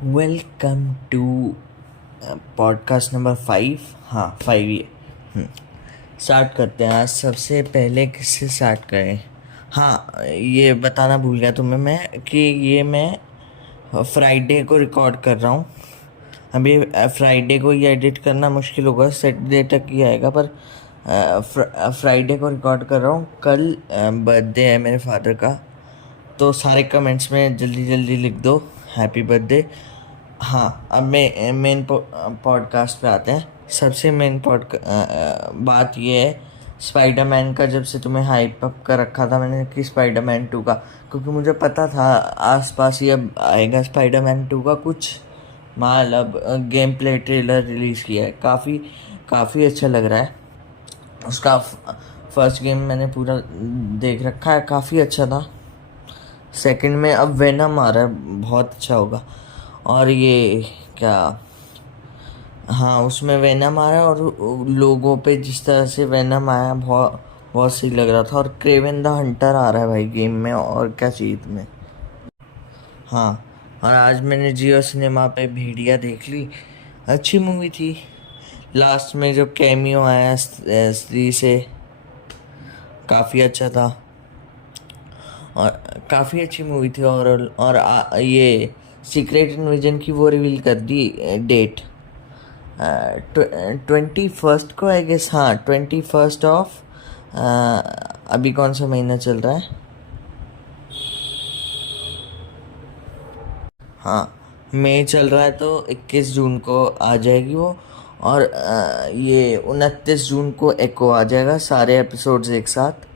Welcome to podcast number 5। हाँ, 5 ये। Start करते हैं। आज सबसे पहले किससे स्टार्ट करें? हाँ, ये बताना भूल गया तुम्हें मैं कि ये मैं फ्राइडे को रिकॉर्ड कर रहा हूँ। अभी फ्राइडे को ये एडिट करना मुश्किल होगा, सैटरडे तक ही आएगा, पर फ्राइडे को रिकॉर्ड कर रहा हूँ। कल बर्थडे है मेरे फादर का, तो सारे कमेंट्स में जल्दी जल्दी लिख दो हैप्पी बर्थडे। हाँ, अब मेन पॉडकास्ट पे आते हैं। सबसे मेन बात ये है, स्पाइडरमैन का जब से तुम्हें हाइप अप कर रखा था मैंने कि स्पाइडरमैन 2 का, क्योंकि मुझे पता था आसपास ही अब आएगा स्पाइडरमैन 2 का कुछ माल। अब गेम प्ले ट्रेलर रिलीज़ किया है, काफ़ी अच्छा लग रहा है। उसका फर्स्ट गेम मैंने पूरा देख रखा है, काफ़ी अच्छा था। सेकंड में अब वेनम आ रहा है, बहुत अच्छा होगा। और ये क्या, हाँ, उसमें वेनम आ रहा है और लोगों पे जिस तरह से वेनम आया बहुत बहुत सही लग रहा था। और क्रेवन द हंटर आ रहा है भाई गेम में, और क्या चाहिए तुम्हें। हाँ, और आज मैंने जियो सिनेमा पे भेड़िया देख ली, अच्छी मूवी थी। लास्ट में जो कैमियो आया स्त्री से, काफ़ी अच्छा था और काफ़ी अच्छी मूवी थी। और ये सीक्रेट इन्वेजन की वो रिवील कर दी डेट, 21 को आई गेस। हाँ, 21 ऑफ, अभी कौन सा महीना चल रहा है? हाँ, मई चल रहा है, तो 21 जून को आ जाएगी वो। और ये 29 जून को एको आ जाएगा, सारे एपिसोड्स एक साथ।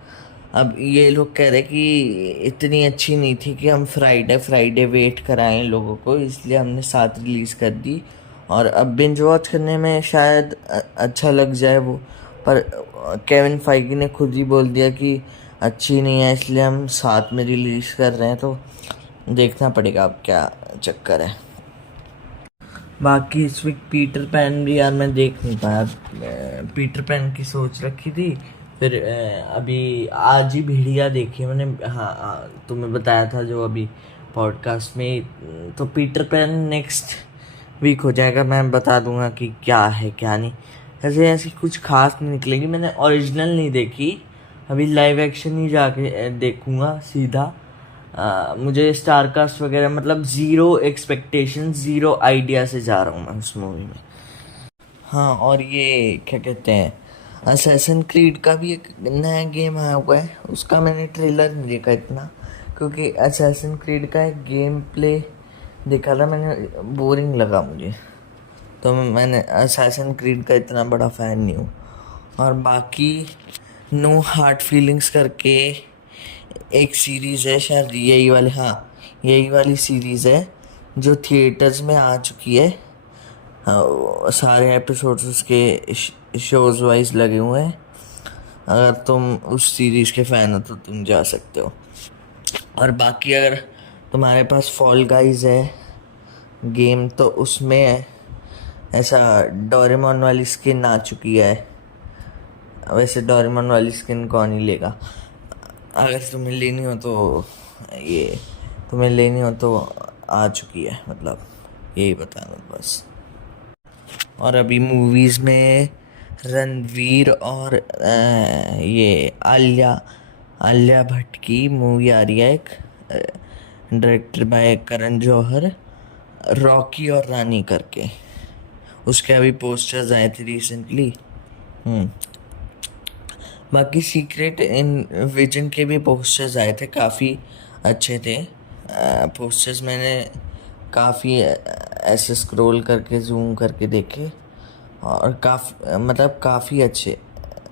अब ये लोग कह रहे कि इतनी अच्छी नहीं थी कि हम फ्राइडे फ्राइडे वेट कराएं लोगों को, इसलिए हमने साथ रिलीज़ कर दी। और अब बिंज वॉच करने में शायद अच्छा लग जाए वो, पर केविन फाइगी ने खुद ही बोल दिया कि अच्छी नहीं है, इसलिए हम साथ में रिलीज़ कर रहे हैं। तो देखना पड़ेगा अब क्या चक्कर है। बाकी इस वीक पीटर पैन भी यार मैं देख नहीं पाया। पीटर पैन की सोच रखी थी, फिर अभी आज ही भेड़िया देखी मैंने। हाँ, तुम्हें बताया था जो अभी पॉडकास्ट में। तो पीटर पैन नेक्स्ट वीक हो जाएगा, मैं बता दूंगा कि क्या है क्या नहीं। ऐसे ऐसी कुछ खास नहीं निकलेगी। मैंने ओरिजिनल नहीं देखी, अभी लाइव एक्शन ही जाके देखूंगा सीधा। मुझे स्टारकास्ट वगैरह, मतलब ज़ीरो एक्सपेक्टेशन ज़ीरो आइडिया से जा रहा हूँ मैं उस मूवी में। हाँ, और ये क्या कहते हैं, असैसिन क्रीड का भी एक नया गेम आया हुआ है, उसका मैंने ट्रेलर नहीं देखा इतना, क्योंकि असैसिन क्रीड का एक गेम प्ले देखा था मैंने, बोरिंग लगा मुझे। तो मैंने असैसिन क्रीड का इतना बड़ा फ़ैन नहीं हूँ। और बाकी नो हार्ड फीलिंग्स करके एक सीरीज़ है, शायद यही वाली, हाँ, यही वाली सीरीज़ है जो थिएटर्स में आ चुकी है। सारे एपिसोड्स उसके शोज़ वाइज लगे हुए हैं। अगर तुम उस सीरीज़ के फ़ैन हो तो तुम जा सकते हो। और बाकी अगर तुम्हारे पास फॉल गाइज है गेम, तो उसमें ऐसा डोरेमोन वाली स्किन आ चुकी है। वैसे डोरेमोन वाली स्किन कौन ही लेगा, अगर तुम्हें लेनी हो तो ये तुम्हें लेनी हो तो आ चुकी है, मतलब यही बताना बस। और अभी मूवीज़ में रणवीर और ये आलिया भट्ट की मूवी आ रही है एक, डायरेक्टर बाय करण जौहर, रॉकी और रानी करके। उसके अभी पोस्टर्स आए थे रिसेंटली। बाकी सीक्रेट इन विजन के भी पोस्टर्स आए थे, काफ़ी अच्छे थे पोस्टर्स। मैंने काफ़ी ऐसे स्क्रॉल करके जूम करके देखे, और मतलब काफ़ी अच्छे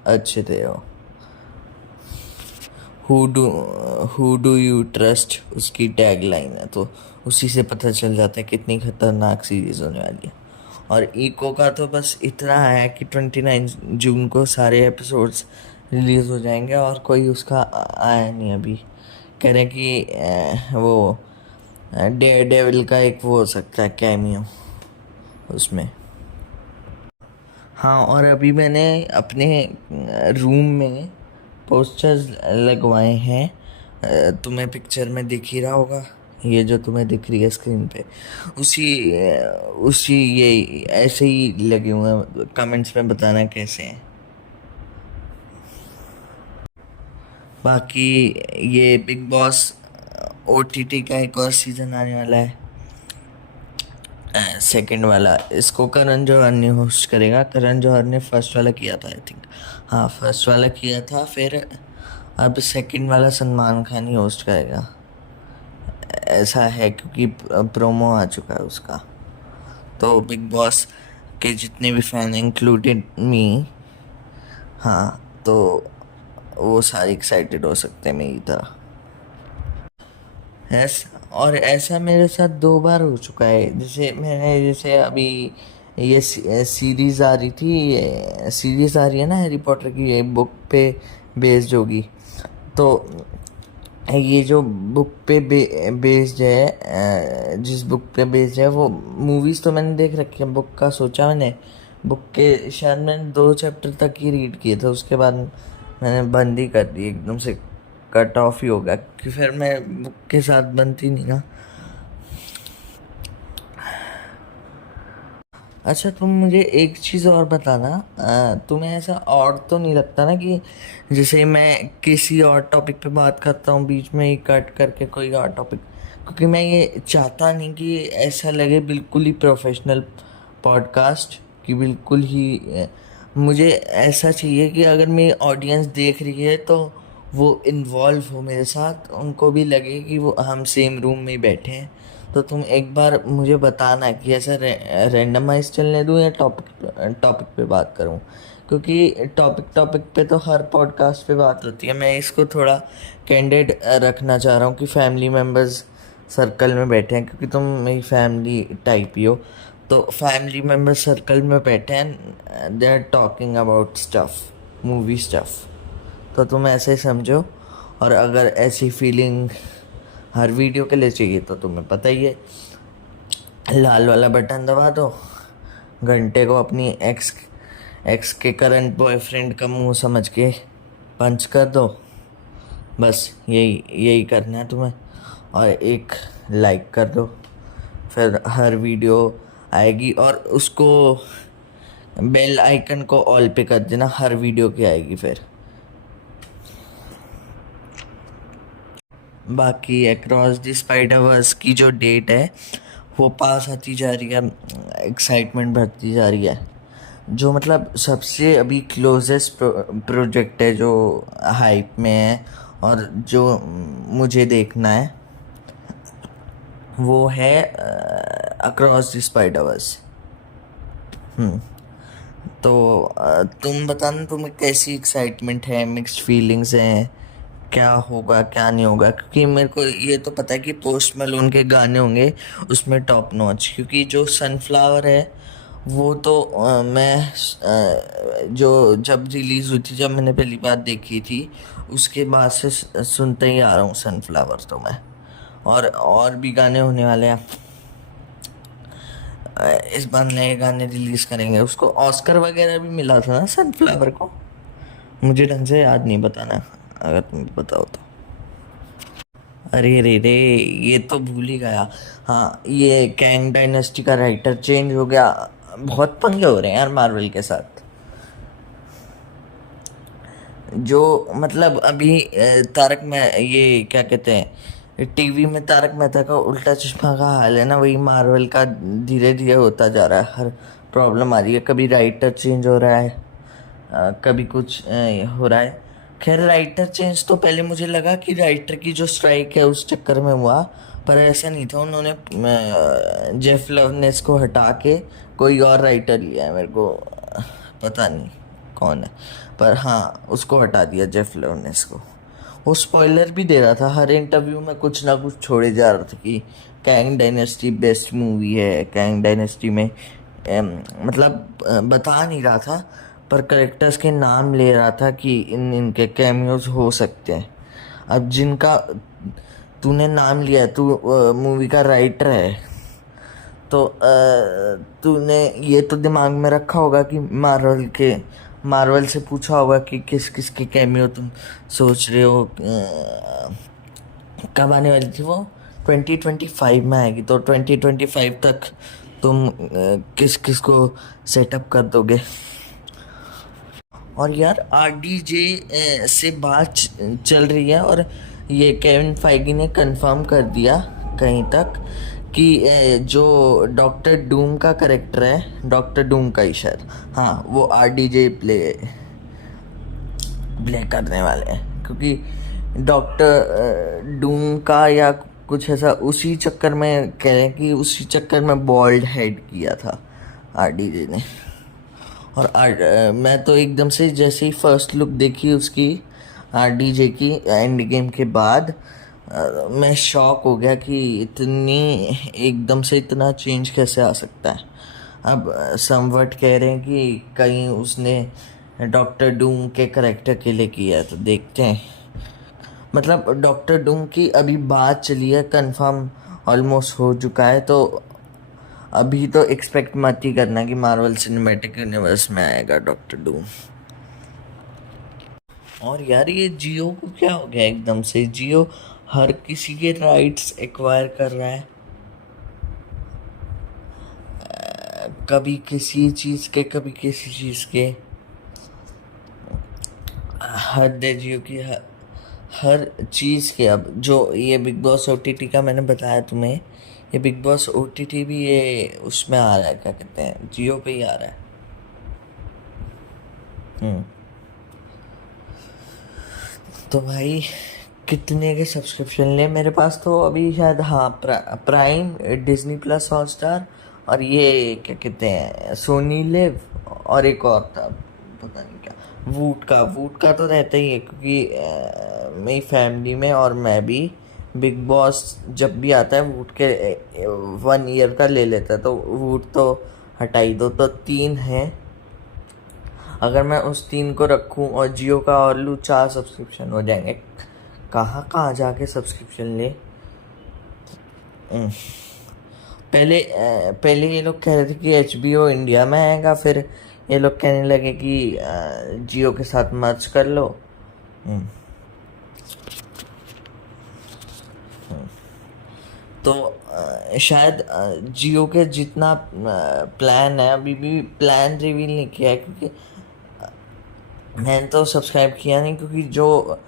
अच्छे थे वो। हु डू यू ट्रस्ट उसकी टैग लाइन है, तो उसी से पता चल जाता है कितनी खतरनाक सीरीज़ होने वाली है। और इको का तो बस इतना है कि 29 जून को सारे एपिसोड्स रिलीज़ हो जाएंगे, और कोई उसका आया नहीं अभी। कह रहे कि वो डेयर डेविल का एक वो हो सकता है कैमियो उसमें। हाँ, और अभी मैंने अपने रूम में पोस्टर्स लगवाए हैं, तुम्हें पिक्चर में दिख ही रहा होगा ये जो तुम्हें दिख रही है स्क्रीन पे, उसी उसी ये ऐसे ही लगे हुए हैं। कमेंट्स में बताना कैसे हैं। बाकी ये बिग बॉस ओटीटी का एक और सीज़न आने वाला है, सेकंड वाला। इसको करण जौहर ने होस्ट करेगा। करण जौहर ने फर्स्ट वाला किया था आई थिंक। हाँ, फर्स्ट वाला किया था, फिर अब सेकंड वाला सलमान खान ही होस्ट करेगा, ऐसा है, क्योंकि प्रोमो आ चुका है उसका। तो बिग बॉस के जितने भी फैन इंक्लूडेड मी, हाँ, तो वो सारे एक्साइटेड हो सकते हैं मेरी तरह। और ऐसा मेरे साथ 2 बार हो चुका है। जैसे अभी ये सीरीज़ आ रही थी, ये सीरीज़ आ रही है ना हैरी पॉटर की, ये बुक पे बेस्ड होगी। तो ये जो बुक पे बेस्ड है, जिस बुक पे बेस्ड है, वो मूवीज़ तो मैंने देख रखी है। बुक का सोचा मैंने, बुक के शायद मैंने 2 चैप्टर तक ही रीड किए थे, उसके बाद मैंने बंद ही कर दी, एकदम से कट ऑफ ही हो गया, क्योंकि फिर मैं बुक के साथ बनती नहीं ना। अच्छा, तुम मुझे एक चीज़ और बताना, तुम्हें ऐसा और तो नहीं लगता ना कि जैसे मैं किसी और टॉपिक पे बात करता हूँ, बीच में ही कट करके कोई और टॉपिक, क्योंकि मैं ये चाहता नहीं कि ऐसा लगे बिल्कुल ही प्रोफेशनल पॉडकास्ट, कि बिल्कुल ही मुझे ऐसा चाहिए कि अगर मेरी ऑडियंस देख रही है तो वो इन्वॉल्व हो मेरे साथ, उनको भी लगे कि वो हम सेम रूम में ही बैठे हैं। तो तुम एक बार मुझे बताना कि ऐसा रैंडमाइज चलने दूँ या टॉपिक टॉपिक पे बात करूँ, क्योंकि टॉपिक टॉपिक पे तो हर पॉडकास्ट पे बात होती है। मैं इसको थोड़ा कैंडिड रखना चाह रहा हूँ कि फैमिली मेम्बर्स सर्कल में बैठे हैं, क्योंकि तुम मेरी फैमिली टाइप ही हो। तो फैमिली मेम्बर सर्कल में बैठे हैं, they are talking about stuff, movie stuff. तो तुम ऐसे समझो, और अगर ऐसी फीलिंग हर वीडियो के लिए चाहिए तो तुम्हें पता ही है, लाल वाला बटन दबा दो, घंटे को अपनी एक्स के करंट बॉयफ्रेंड का मुंह समझ के पंच कर दो। बस यही यही करना है तुम्हें, और एक लाइक कर दो, फिर हर वीडियो आएगी, और उसको बेल आइकन को ऑल पे कर देना, हर वीडियो की आएगी फिर। बाकी अक्रॉस द स्पाइडरवर्स की जो डेट है वो पास आती जा रही है, एक्साइटमेंट बढ़ती जा रही है। जो मतलब सबसे अभी क्लोजेस्ट प्रोजेक्ट है जो हाइप में है, और जो मुझे देखना है, वो है अक्रॉस द स्पाइडरवर्स। तो तुम बताना, तुम्हें कैसी एक्साइटमेंट है, मिक्स्ड फीलिंग्स हैं, क्या होगा क्या नहीं होगा? क्योंकि मेरे को ये तो पता है कि पोस्ट मलोन के गाने होंगे उसमें टॉप नॉच, क्योंकि जो सनफ्लावर है वो तो जो जब रिलीज़ हुई थी, जब मैंने पहली बार देखी थी, उसके बाद से सुनते ही आ रहा हूँ सनफ्लावर तो मैं। और भी गाने होने वाले हैं, इस बार नए गाने रिलीज़ करेंगे। उसको ऑस्कर वगैरह भी मिला था ना सनफ्लावर को, मुझे ढंग से याद नहीं, बताना अगर तुम बताओ तो। अरे रे रे, ये तो भूल ही गया। हाँ, ये कैंग डायनेस्टी का राइटर चेंज हो गया। बहुत पंगे हो रहे हैं यार मार्वल के साथ। जो मतलब अभी तारक में ये क्या कहते हैं, टीवी में तारक मेहता का उल्टा चश्मा का हाल है ना, वही मार्वल का धीरे धीरे होता जा रहा है। हर प्रॉब्लम आ रही है, कभी राइटर चेंज हो रहा है, कभी कुछ हो रहा है। खैर, राइटर चेंज तो पहले मुझे लगा कि राइटर की जो स्ट्राइक है उस चक्कर में हुआ, पर ऐसा नहीं था। उन्होंने जेफ लवनेस को हटा के कोई और राइटर लिया है, मेरे को पता नहीं कौन है, पर हाँ, उसको हटा दिया जेफ लवनेस को। वो स्पॉइलर भी दे रहा था हर इंटरव्यू में, कुछ ना कुछ छोड़े जा रहा था कि कैंग डायनेस्टी बेस्ट मूवी है। कैंग डायनेस्टी में मतलब बता नहीं रहा था, पर करेक्टर्स के नाम ले रहा था कि इनके कैमियोज हो सकते हैं। अब जिनका तूने नाम लिया, तू मूवी का राइटर है, तो तूने ये तो दिमाग में रखा होगा कि मार्वल से पूछा होगा कि किस किस के कैमियो तुम सोच रहे हो। कब आने वाली थी वो? 2025 में आएगी, तो 2025 तक तुम किस किस को सेटअप कर दोगे? और यार RDJ से बात चल रही है, और ये केविन फाइगी ने कंफर्म कर दिया कहीं तक कि जो डॉक्टर डूम का करेक्टर है, डॉक्टर डूम का ही शायद, हाँ, वो RDJ प्ले करने वाले हैं, क्योंकि डॉक्टर डूम का या कुछ ऐसा उसी चक्कर में कह रहे हैं कि उसी चक्कर में बॉल्ड हेड किया था RDJ ने। और मैं तो एकदम से जैसे ही फर्स्ट लुक देखी उसकी RDJ की एंड गेम के बाद, मैं शॉक हो गया कि इतनी एकदम से इतना चेंज कैसे आ सकता है। अब समवट कह रहे हैं कि कहीं उसने डॉक्टर डूम के करेक्टर के लिए किया है, तो देखते हैं। मतलब डॉक्टर डूम की अभी बात चली है, कंफर्म ऑलमोस्ट हो चुका है, तो अभी तो एक्सपेक्ट मत ही करना कि मार्वल सिनेमैटिक यूनिवर्स में आएगा डॉक्टर डूम। और यार ये जियो को क्या हो गया एकदम से? जियो हर किसी के राइट्स एक्वायर कर रहा है, कभी किसी चीज़ के, कभी किसी चीज़ के। हद है जियो की हर चीज़ के। अब जो ये बिग बॉस OTT का मैंने बताया तुम्हें, ये बिग बॉस OTT भी ये उसमें आ रहा है, क्या कहते हैं, जियो पे ही आ रहा है। तो भाई कितने के सब्सक्रिप्शन ले? मेरे पास तो अभी शायद, हाँ, प्राइम, डिज्नी प्लस हॉटस्टार, और ये क्या कहते हैं, सोनी लिव, और एक और था पता नहीं क्या, वूट का तो रहता ही है, क्योंकि मेरी फैमिली में और मैं भी बिग बॉस जब भी आता है वूट के 1 ईयर का ले लेता है, तो वूट तो हटा ही दो, तो 3 हैं। अगर मैं उस 3 को रखूं और जियो का और लूँ, 4 सब्सक्रिप्शन हो जाएंगे। कहाँ कहाँ जाके सब्सक्रिप्शन ले। पहले ये लोग कह रहे थे कि HBO इंडिया में आएगा, फिर ये लोग कहने लगे कि जियो के साथ मर्ज कर लो। तो शायद जियो के जितना प्लान है, अभी भी प्लान रिवील नहीं किया है, क्योंकि मैंने तो सब्सक्राइब किया नहीं, क्योंकि जो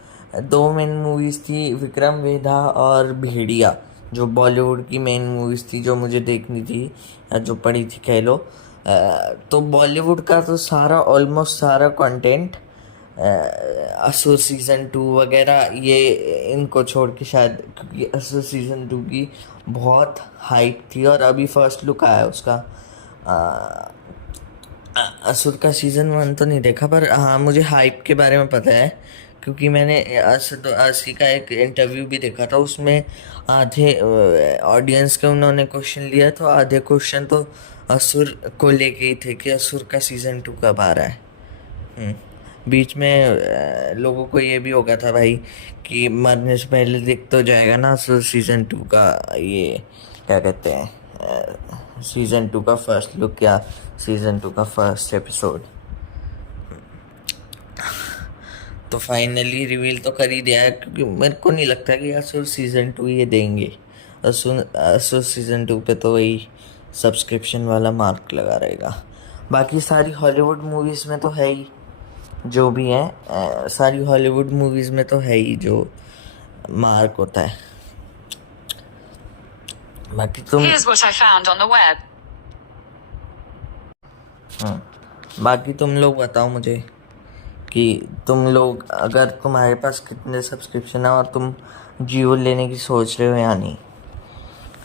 2 मेन मूवीज़ थी, विक्रम वेधा और भेड़िया, जो बॉलीवुड की मेन मूवीज़ थी जो मुझे देखनी थी, या जो पड़ी थी कह लो, तो बॉलीवुड का तो सारा, ऑलमोस्ट सारा कंटेंट, असुर सीज़न 2 वगैरह, ये इनको छोड़ के शायद, क्योंकि असुर सीज़न 2 की बहुत हाइप थी, और अभी फर्स्ट लुक आया उसका। असुर का सीज़न 1 तो नहीं देखा, पर हाँ, मुझे हाइप के बारे में पता है, क्योंकि मैंने असुर का एक इंटरव्यू भी देखा था। उसमें आधे ऑडियंस के उन्होंने क्वेश्चन लिया, तो आधे क्वेश्चन तो असुर को लेके ही थे कि असुर का सीज़न 2 कब आ रहा है। बीच में लोगों को ये भी हो गया था भाई कि मरने से पहले दिख तो जाएगा ना असुर सीज़न 2 का, ये क्या कहते हैं, सीज़न 2 का फर्स्ट लुक या सीज़न 2 का फर्स्ट एपिसोड। तो फाइनली रिवील तो कर ही दिया है, क्योंकि मेरे को नहीं लगता कि असुर सीज़न 2 ये देंगे। असुर सीज़न 2 पे तो वही सब्सक्रिप्शन वाला मार्क लगा रहेगा। बाकी सारी हॉलीवुड मूवीज़ में तो है ही, जो भी है, सारी हॉलीवुड मूवीज़ में तो है ही जो मार्क होता है। बाकी तुम Here's what I found on the web. बाकी तुम लोग बताओ मुझे कि तुम लोग, अगर तुम्हारे पास कितने सब्सक्रिप्शन है और तुम जियो लेने की सोच रहे हो या नहीं।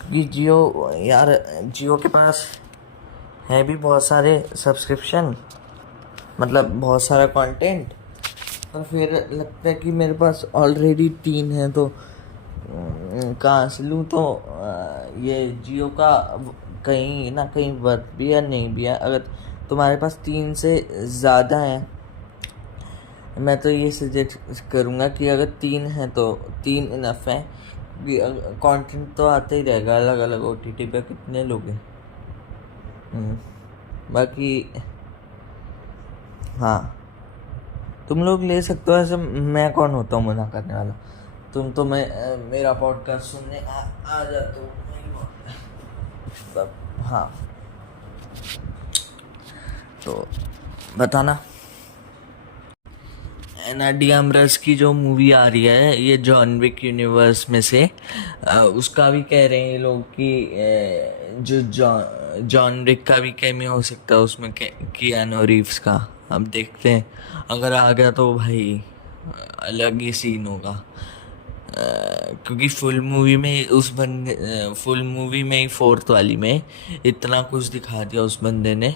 क्योंकि जियो, यार जियो के पास है भी बहुत सारे सब्सक्रिप्शन, मतलब बहुत सारा कंटेंट, और फिर लगता है कि मेरे पास ऑलरेडी 3 हैं, तो कहाँ से लूँ। तो ये जियो का कहीं ना कहीं वर्थ भी है, नहीं भी है। अगर तुम्हारे पास 3 से ज़्यादा है, मैं तो ये सजेस्ट करूँगा कि अगर 3 हैं तो 3 इनफ है, क्योंकि कंटेंट तो आता ही रहेगा अलग अलग OTT पे, कितने लोग हैं। बाकी हाँ, तुम लोग ले सकते हो, ऐसे मैं कौन होता हूँ मना करने वाला। मेरा पॉडकास्ट सुनने आ जाते हो, नहीं मतलब हाँ, तो बताना। एना डिआमरस की जो मूवी आ रही है ये जॉन विक यूनिवर्स में से, उसका भी कह रहे हैं ये लोग कि जो जॉन विक का भी कैमियो हो सकता है उसमें, कियानो रीव्स का। अब देखते हैं, अगर आ गया तो भाई अलग ही सीन होगा। क्योंकि फुल मूवी में ही फोर्थ वाली में इतना कुछ दिखा दिया उस बंदे ने।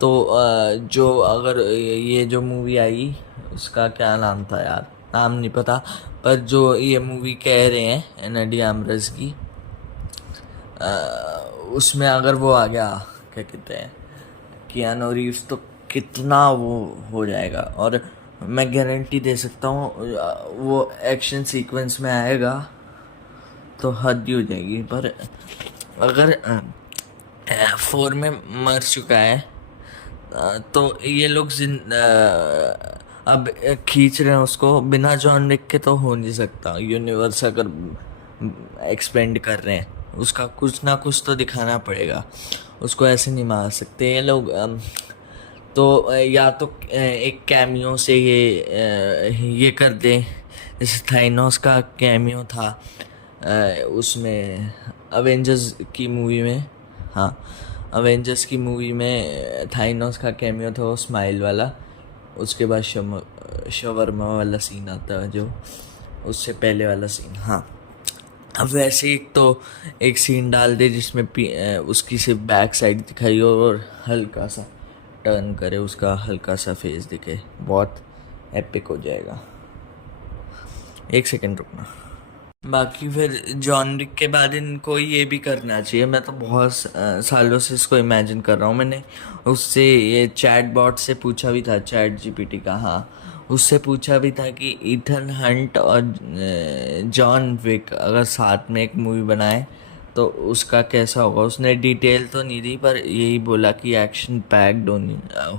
तो जो अगर ये जो मूवी आई, उसका क्या नाम था यार, नाम नहीं पता, पर जो ये मूवी कह रहे हैं एना डिआमरस की, उसमें अगर वो आ गया, क्या कहते हैं, कियानो रीव्स, तो कितना वो हो जाएगा। और मैं गारंटी दे सकता हूँ वो एक्शन सीक्वेंस में आएगा तो हद ही हो जाएगी। पर अगर 4 में मर चुका है तो ये लोग अब खींच रहे हैं उसको, बिना जॉन विक के तो हो नहीं सकता। यूनिवर्स अगर एक्सपेंड कर रहे हैं, उसका कुछ ना कुछ तो दिखाना पड़ेगा, उसको ऐसे नहीं मार सकते ये लोग। तो या तो एक कैमियो से ये कर दें, जैसे थाइनोस का कैमियो था उसमें अवेंजर्स की मूवी में। हाँ, अवेंजर्स की मूवी में थाइनोस का कैमियो था, वो स्माइल वाला। उसके बाद शवरमा वाला सीन आता है, जो उससे पहले वाला सीन। हाँ, अब वैसे एक सीन डाल दे जिसमें उसकी सिर्फ बैक साइड दिखाई हो और हल्का सा टर्न करे, उसका हल्का सा फेस दिखे, बहुत एपिक हो जाएगा। 1 सेकंड रुकना। बाकी फिर जॉन विक के बाद इनको ये भी करना चाहिए। मैं तो बहुत सालों से इसको इमेजिन कर रहा हूँ। मैंने उससे ये चैट बॉट से पूछा भी था, चैट जीपीटी का, हाँ, उससे पूछा भी था कि ईथन हंट और जॉन विक अगर साथ में एक मूवी बनाए तो उसका कैसा होगा। उसने डिटेल तो नहीं दी, पर यही बोला कि एक्शन पैक्ड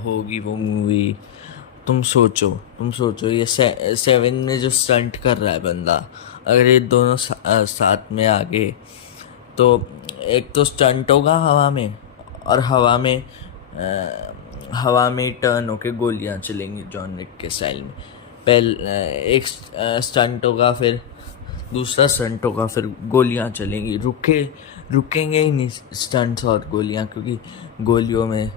होगी वो मूवी। तुम सोचो ये 7 में जो स्टंट कर रहा है बंदा, अगर ये दोनों साथ में आ गए तो एक तो स्टंट होगा हवा में, और हवा में टर्न होके गोलियां चलेंगी जॉन विक के स्टाइल में। एक स्टंट होगा, फिर दूसरा स्टंट होगा, फिर गोलियां चलेंगी। रुकेंगे ही नहीं स्टंट्स और गोलियां, क्योंकि गोलियों में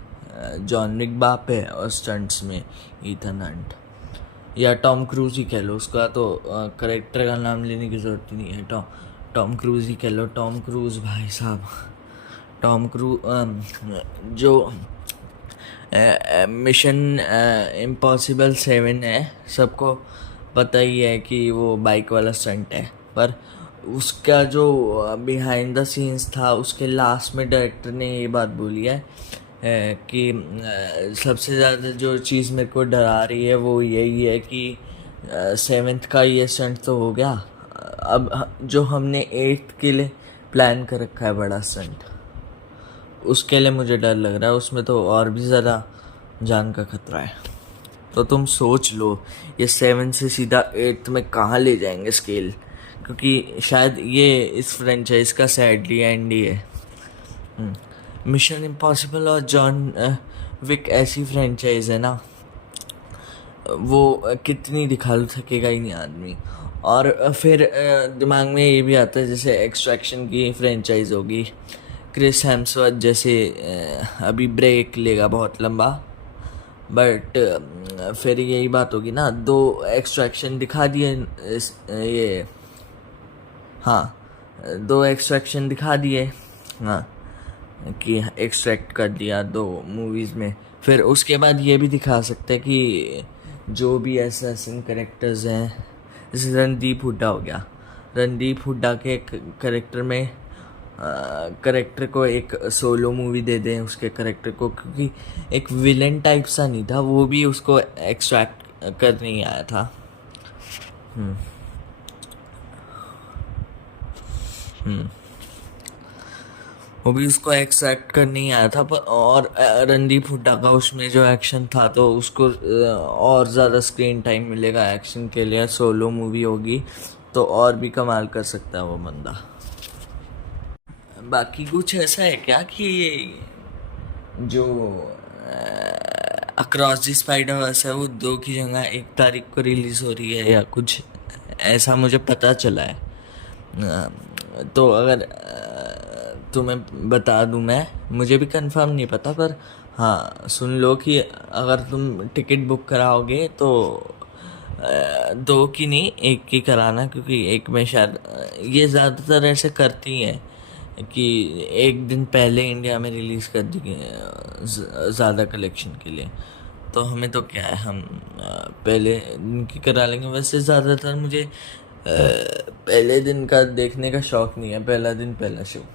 जॉन विक बाप है और स्टंट्स में ईथन हंट, या टॉम क्रूज ही कह लो। उसका तो करेक्टर का नाम लेने की ज़रूरत ही नहीं है, टॉम क्रूज ही कह लो। टॉम क्रूज भाई साहब, टॉम क्रूज जो मिशन इम्पॉसिबल 7 है, सबको पता ही है कि वो बाइक वाला स्टंट है, पर उसका जो बिहाइंड द सीन्स था, उसके लास्ट में डायरेक्टर ने ये बात बोली है कि सबसे ज़्यादा जो चीज़ मेरे को डरा रही है वो यही है कि 7th का ये स्टंट तो हो गया, अब जो हमने 8th के लिए प्लान कर रखा है बड़ा स्टंट, उसके लिए मुझे डर लग रहा है। उसमें तो और भी ज़्यादा जान का खतरा है। तो तुम सोच लो ये 7 से सीधा 8th में कहाँ ले जाएंगे स्केल, क्योंकि शायद ये इस फ्रेंचाइज का सैडली एंड ही है। मिशन इम्पॉसिबल और जॉन विक ऐसी फ्रेंचाइज है ना, वो कितनी दिखा लो थकेगा ही नहीं आदमी। और फिर दिमाग में ये भी आता है जैसे एक्सट्रैक्शन की फ्रेंचाइज होगी, क्रिस हेम्सवर्थ जैसे अभी ब्रेक लेगा बहुत लंबा, बट फिर यही बात होगी ना, 2 एक्सट्रैक्शन दिखा दिए ये, हाँ 2 एक्सट्रैक्शन दिखा दिए, हाँ, कि एक्सट्रैक्ट कर दिया 2 मूवीज़ में। फिर उसके बाद ये भी दिखा सकते हैं कि जो भी असैसिन कैरेक्टर्स हैं, जैसे रणदीप हुड्डा हो गया, रणदीप हुड्डा के कैरेक्टर में कैरेक्टर को एक सोलो मूवी दे दें उसके कैरेक्टर को, क्योंकि एक विलन टाइप सा नहीं था वो, भी उसको एक्सट्रैक्ट कर नहीं आया था। वो भी उसको एक्सट्रैक्ट कर नहीं आया था। पर और रणदीप हुड्डा का उसमें जो एक्शन था तो उसको और ज़्यादा स्क्रीन टाइम मिलेगा एक्शन के लिए, सोलो मूवी होगी तो और भी कमाल कर सकता है वो बंदा। बाकी कुछ ऐसा है क्या कि जो अक्रॉस द स्पाइडर वर्स है वो 2 की जगह 1 तारीख को रिलीज हो रही है या कुछ ऐसा मुझे पता चला है। तो अगर तुम्हें बता दूं, मैं मुझे भी कंफर्म नहीं पता, पर हाँ सुन लो कि अगर तुम टिकट बुक कराओगे तो 2 की नहीं 1 की कराना, क्योंकि 1 में शायद ये ज़्यादातर ऐसे करती हैं कि 1 दिन पहले इंडिया में रिलीज़ कर दी ज़्यादा कलेक्शन के लिए। तो हमें तो क्या है, हम पहले दिन की करा लेंगे। वैसे ज़्यादातर मुझे पहले दिन का देखने का शौक नहीं है, पहला दिन पहला शो।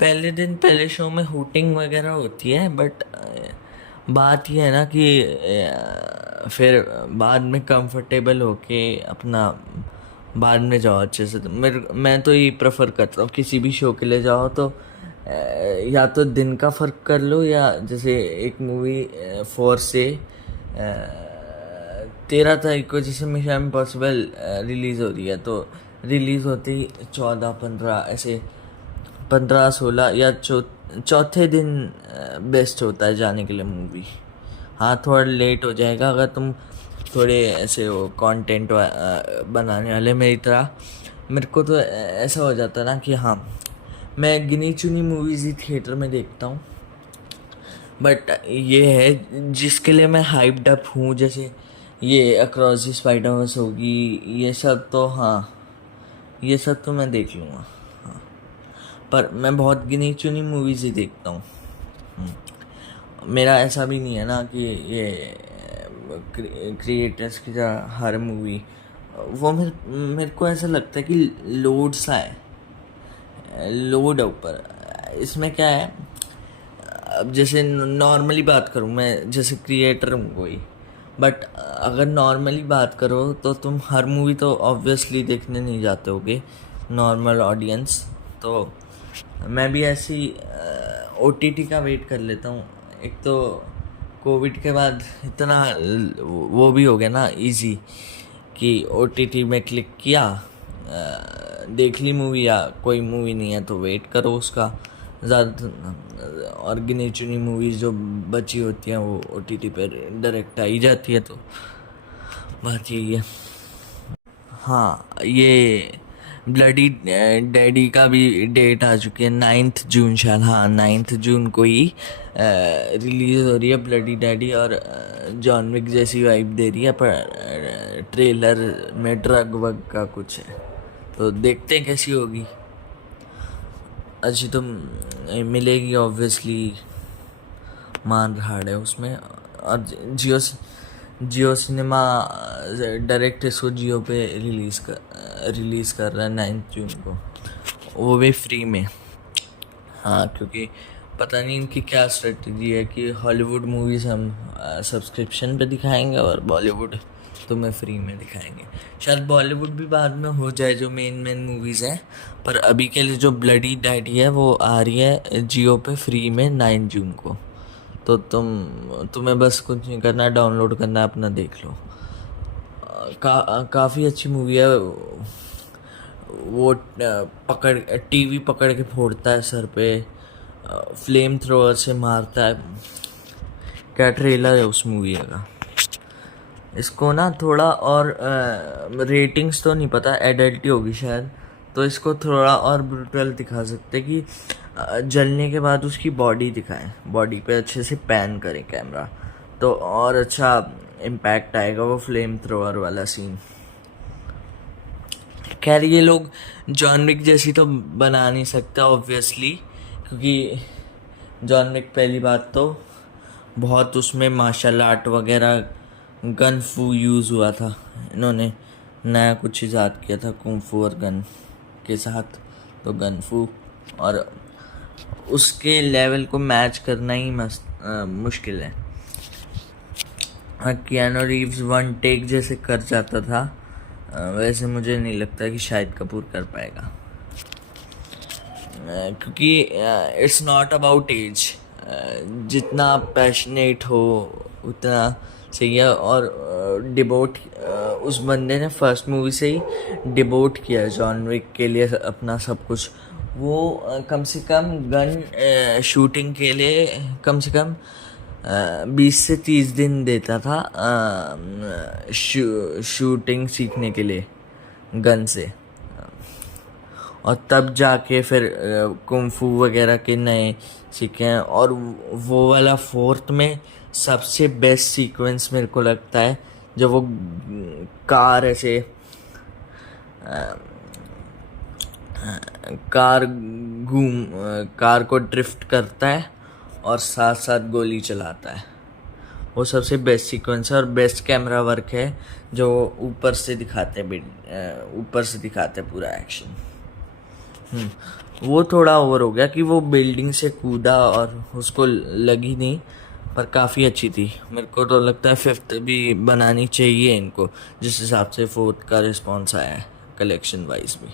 पहले दिन पहले शो में हूटिंग वगैरह होती है, बट बात यह है ना कि फिर बाद में कंफर्टेबल होके अपना बाद में जाओ अच्छे से। तो मैं तो ये प्रेफर करता हूँ, किसी भी शो के लिए जाओ तो या तो दिन का फ़र्क कर लो, या जैसे एक मूवी 4 से 13 तारीख को जैसे मिशन इम्पॉसिबल रिलीज़ हो रही है, तो रिलीज़ होते ही 14 15 ऐसे 15 16 या चौथे दिन बेस्ट होता है जाने के लिए मूवी। हाँ थोड़ा लेट हो जाएगा अगर तुम थोड़े ऐसे वो कंटेंट बनाने वाले मेरी तरह। मेरे को तो ऐसा हो जाता है ना कि हाँ मैं गिनी चुनी मूवीज़ ही थिएटर में देखता हूँ, बट ये है जिसके लिए मैं हाइप्ड अप हूँ, जैसे ये अक्रॉस द स्पाइडर वर्स होगी, ये सब तो हाँ ये सब तो मैं देख लूँगा। हाँ पर मैं बहुत गिनी चुनी मूवीज़ ही देखता हूँ। मेरा ऐसा भी नहीं है ना कि ये क्रिएटर्स की तरह हर मूवी वो मेरे को ऐसा लगता है कि लोड सा है, लोड है ऊपर। इसमें क्या है, अब जैसे नॉर्मली बात करूँ मैं, जैसे क्रिएटर हूँ कोई, बट अगर नॉर्मली बात करो तो तुम हर मूवी तो ऑब्वियसली देखने नहीं जाते होगे, नॉर्मल ऑडियंस। तो मैं भी ऐसी OTT का वेट कर लेता हूँ। एक तो कोविड के बाद इतना वो भी हो गया ना इजी कि OTT में क्लिक किया, देख ली मूवी, या कोई मूवी नहीं है तो वेट करो उसका। ज़्यादा और गिनी चुनी मूवीज़ जो बची होती हैं वो OTT पर डायरेक्ट आई जाती है, तो बात यही है। हाँ ये ब्लडी डैडी का भी डेट आ चुकी है, 9 जून शायद। हाँ 9 जून को ही रिलीज़ हो रही है ब्लडी डैडी, और जॉन विक जैसी वाइब दे रही है, पर ट्रेलर में ड्रग वग का कुछ है, तो देखते हैं कैसी होगी। अच्छी तो मिलेगी ऑब्वियसली, मान रहा है उसमें। और जियो सिनेमा डायरेक्ट इसको जियो पे रिलीज़ कर रहा है 9 जून को, वो भी फ्री में। हाँ क्योंकि पता नहीं इनकी क्या स्ट्रेटजी है कि हॉलीवुड मूवीज़ हम सब्सक्रिप्शन पे दिखाएंगे और बॉलीवुड तुम्हें फ्री में दिखाएंगे। शायद बॉलीवुड भी बाद में हो जाए जो मेन मूवीज़ हैं, पर अभी के लिए जो ब्लडी डैडी है वो आ रही है जियो पे फ्री में 9 जून को। तो तुम्हें बस कुछ नहीं करना है, डाउनलोड करना है, अपना देख लो। काफ़ी अच्छी मूवी है वो। टीवी पकड़ के फोड़ता है सर पे, फ्लेम थ्रोअर से मारता है। क्या ट्रेलर है उस मूवी का। इसको ना थोड़ा और रेटिंग्स तो नहीं पता, एडल्ट ही होगी शायद, तो इसको थोड़ा और ब्रूटल दिखा सकते कि जलने के बाद उसकी बॉडी दिखाएं, बॉडी पे अच्छे से पैन करें कैमरा, तो और अच्छा इम्पैक्ट आएगा वो फ्लेम थ्रोअर वाला सीन। खैर ये लोग जॉन विक जैसी तो बना नहीं सकता ऑब्वियसली, क्योंकि जॉन विक पहली बात तो बहुत उसमें मार्शल आर्ट वगैरह गन फू यूज़ हुआ था, इन्होंने नया कुछ ईजाद किया था कुंग फू और गन के साथ, तो गन फू और उसके लेवल को मैच करना ही मुश्किल है। हाँ कियानो रीव्स 1 टेक जैसे कर जाता था, वैसे मुझे नहीं लगता कि शाहिद कपूर कर पाएगा, क्योंकि इट्स नॉट अबाउट एज। जितना आप पैशनेट हो उतना सही है। और डिबोट उस बंदे ने फर्स्ट मूवी से ही डिबोट किया जॉन विक के लिए अपना सब कुछ। वो कम से कम गन शूटिंग के लिए कम से कम 20 से 30 दिन देता था शूटिंग सीखने के लिए गन से। और तब जाके फिर कुंफू वगैरह के नए सीखे हैं। और वो वाला फोर्थ में सबसे बेस्ट सीक्वेंस मेरे को लगता है जब वो कार ऐसे कार को ड्रिफ्ट करता है और साथ साथ गोली चलाता है। वो सबसे बेस्ट सीक्वेंस है और बेस्ट कैमरा वर्क है जो ऊपर से दिखाते हैं पूरा एक्शन। वो थोड़ा ओवर हो गया कि वो बिल्डिंग से कूदा और उसको लगी नहीं, पर काफ़ी अच्छी थी। मेरे को तो लगता है फिफ्थ भी बनानी चाहिए इनको, जिस हिसाब से फोर्थ का रिस्पॉन्स आया है कलेक्शन वाइज भी।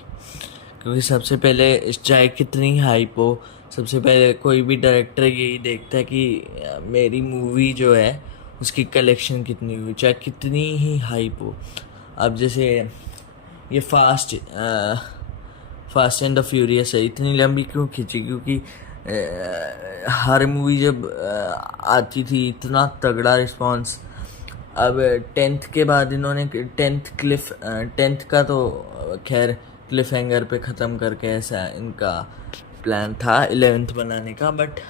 क्योंकि सबसे पहले चाहे कितनी हाइप हो, सबसे पहले कोई भी डायरेक्टर यही देखता है कि मेरी मूवी जो है उसकी कलेक्शन कितनी हुई, चाहे कितनी ही हाइप हो। अब जैसे ये फास्ट एंड द फ्यूरियस है, इतनी लंबी क्यों खींची? क्योंकि हर मूवी जब आती थी इतना तगड़ा रिस्पांस। अब 10th के बाद इन्होंने 10th का तो खैर क्लिफ हैंगर पे ख़त्म करके ऐसा इनका प्लान था 11th बनाने का, बट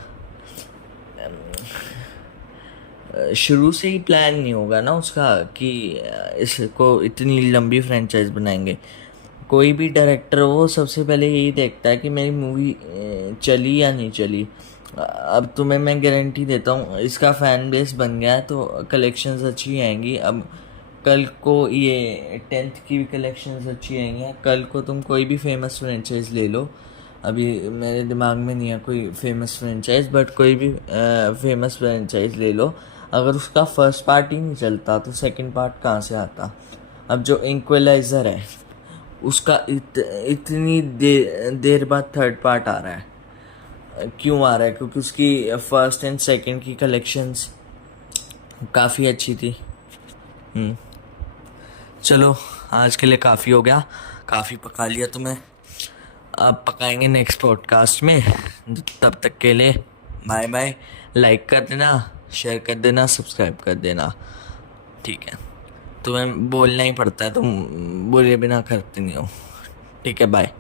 शुरू से ही प्लान नहीं होगा ना उसका कि इसको इतनी लंबी फ्रेंचाइज बनाएंगे। कोई भी डायरेक्टर हो सबसे पहले यही देखता है कि मेरी मूवी चली या नहीं चली। अब तुम्हें मैं गारंटी देता हूँ इसका फैन बेस बन गया है तो कलेक्शंस अच्छी आएंगी। अब कल को ये 10th की भी कलेक्शंस अच्छी आएंगी। कल को तुम कोई भी फेमस फ्रेंचाइज ले लो, अभी मेरे दिमाग में नहीं है कोई फेमस फ्रेंचाइज, बट कोई भी फेमस फ्रेंचाइज ले लो, अगर उसका फर्स्ट पार्ट ही नहीं चलता तो सेकंड पार्ट कहाँ से आता? अब जो इंक्वलाइजर है उसका इतनी देर बाद थर्ड पार्ट आ रहा है। क्यों आ रहा है? क्योंकि उसकी फर्स्ट एंड सेकंड की कलेक्शंस काफ़ी अच्छी थी। चलो आज के लिए काफ़ी हो गया, काफ़ी पका लिया तुम्हें। अब पकाएंगे नेक्स्ट पॉडकास्ट में। तब तक के लिए बाय बाय। लाइक कर देना, शेयर कर देना, सब्सक्राइब कर देना। ठीक है, तुम्हें बोलना ही पड़ता है, तुम बोले बिना करते नहीं हो। ठीक है, बाय।